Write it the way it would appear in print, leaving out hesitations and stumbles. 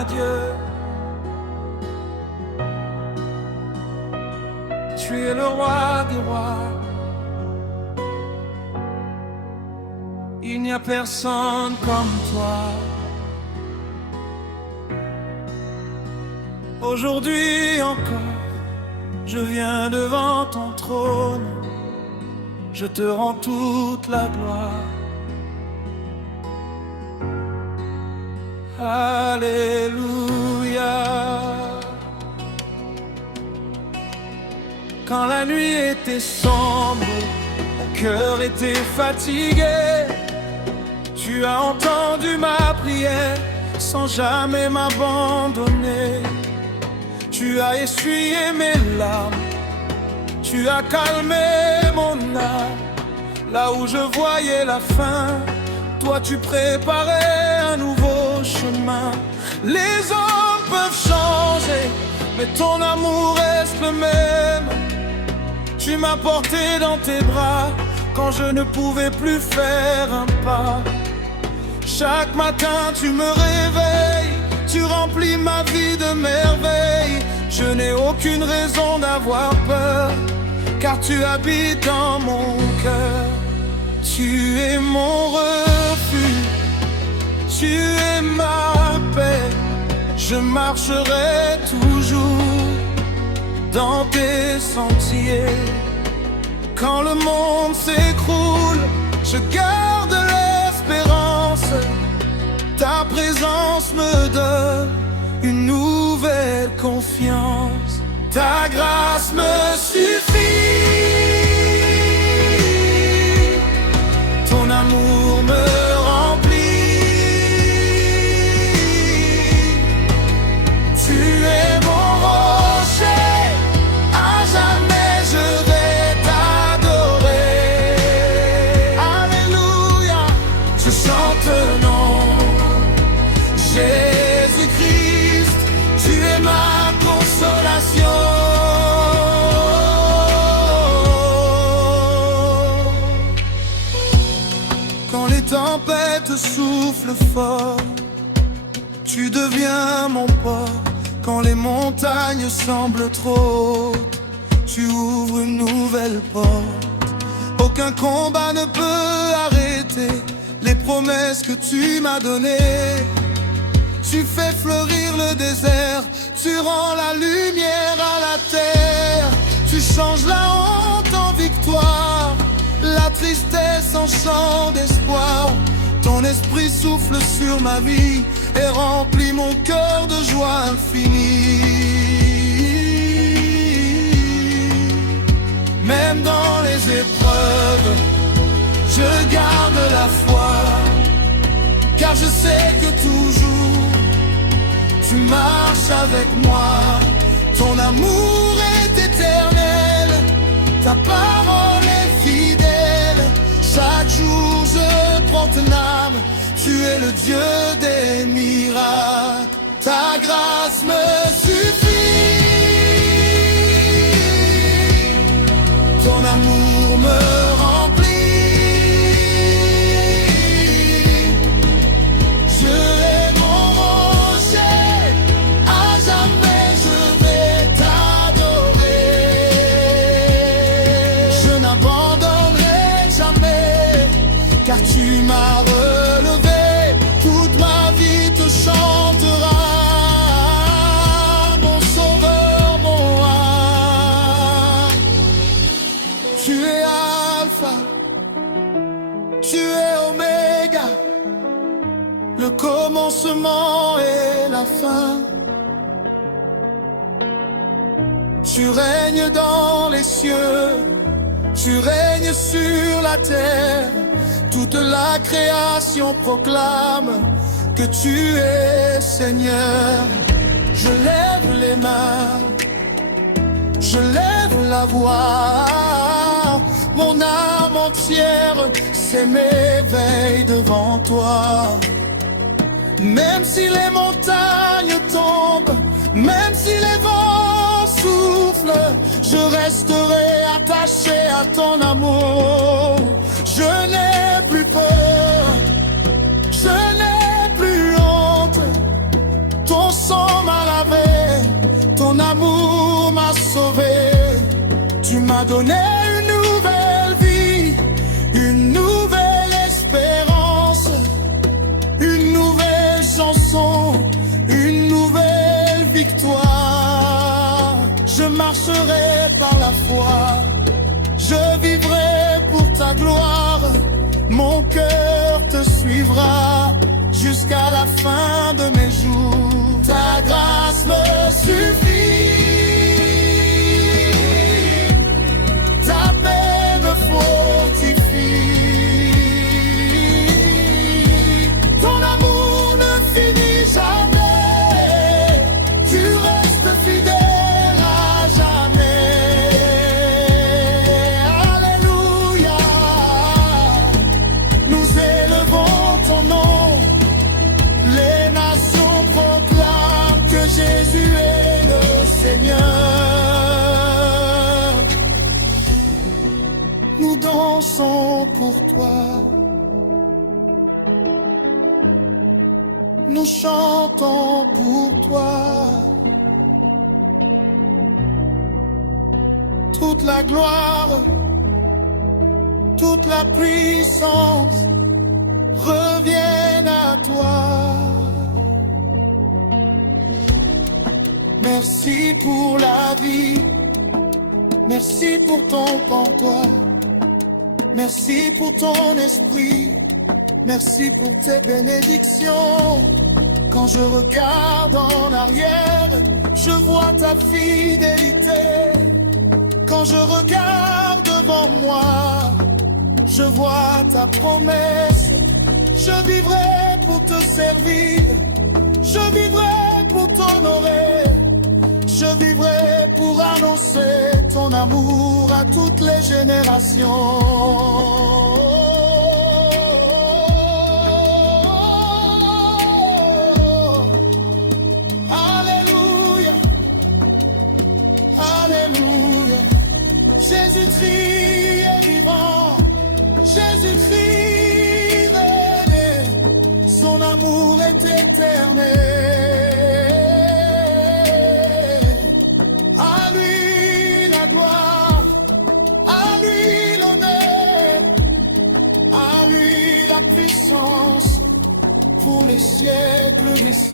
à Dieu. Tu es le roi des rois. Il n'y a personne comme toi. Aujourd'hui encore, je viens devant ton trône. Je te rends toute la gloire. Alléluia. Quand la nuit était sombre, mon cœur était fatigué, tu as entendu ma prière sans jamais m'abandonner. Tu as essuyé mes larmes, tu as calmé mon âme. Là où je voyais la fin, toi tu préparais un nouveau chemin. Les hommes peuvent changer, mais ton amour reste le même. Tu m'as porté dans tes bras quand je ne pouvais plus faire un pas. Chaque matin tu me réveilles, tu remplis ma vie de merveilles. Je n'ai aucune raison d'avoir peur, car tu habites dans mon cœur. Tu es mon refuge, tu es ma paix. Je marcherai toujours dans tes sentiers. Quand le monde s'écroule, je garde l'espérance. Ta présence me donne une nouvelle confiance. Ta grâce me suffit. Ton amour me remplit. Tu es mon rocher, à jamais je vais t'adorer. Alléluia, je chante le nom Jésus-Christ, tu es ma consolation. Quand les tempêtes soufflent fort, tu deviens mon port. Quand les montagnes semblent trop hautes, tu ouvres une nouvelle porte. Aucun combat ne peut arrêter les promesses que tu m'as données. Tu fais fleurir le désert, tu rends la lumière à la terre. Tu changes la honte en victoire, la tristesse en chant d'espoir. Ton esprit souffle sur ma vie et remplit mon cœur de joie infinie. Même dans les épreuves, je garde la foi, car je sais que toujours tu marches avec moi. Ton amour est éternel, ta parole est fidèle. Chaque jour je prends ton âme, tu es le Dieu des miracles. Ta grâce me suffit. Ton amour me remplit. Car tu m'as relevé, toute ma vie te chantera. Mon sauveur, mon roi. Tu es Alpha, tu es Oméga, le commencement et la fin. Tu règnes dans les cieux, tu règnes sur la terre. Toute la création proclame que tu es Seigneur. Je lève les mains, je lève la voix. Mon âme entière s'émerveille devant toi. Même si les montagnes tombent, même si les vents soufflent, je resterai attaché à ton amour. Je n'ai plus peur, je n'ai plus honte. Ton m'as donné une nouvelle vie, une nouvelle espérance, une nouvelle chanson, une nouvelle victoire. Je marcherai par la foi, je vivrai pour ta gloire. Mon cœur te suivra jusqu'à la fin de mes jours. Ta grâce me suffit, ta paix me fortifie. Ton amour ne finit jamais, tu restes fidèle à jamais. Alléluia, nous élevons ton nom, les nations proclament que Jésus est le Seigneur. Nous dansons pour toi, nous chantons pour toi. Toute la gloire, toute la puissance reviennent à toi. Merci pour la vie, merci pour ton pantois, merci pour ton esprit, merci pour tes bénédictions. Quand je regarde en arrière, je vois ta fidélité. Quand je regarde devant moi, je vois ta promesse. Je vivrai pour te servir, je vivrai pour t'honorer, je vivrai pour annoncer ton amour à toutes les générations. Alléluia, Alléluia. Jésus-Christ est vivant, Jésus-Christ est, son amour est éternel. À lui la gloire, à lui l'honneur, à lui la puissance pour les siècles des siècles.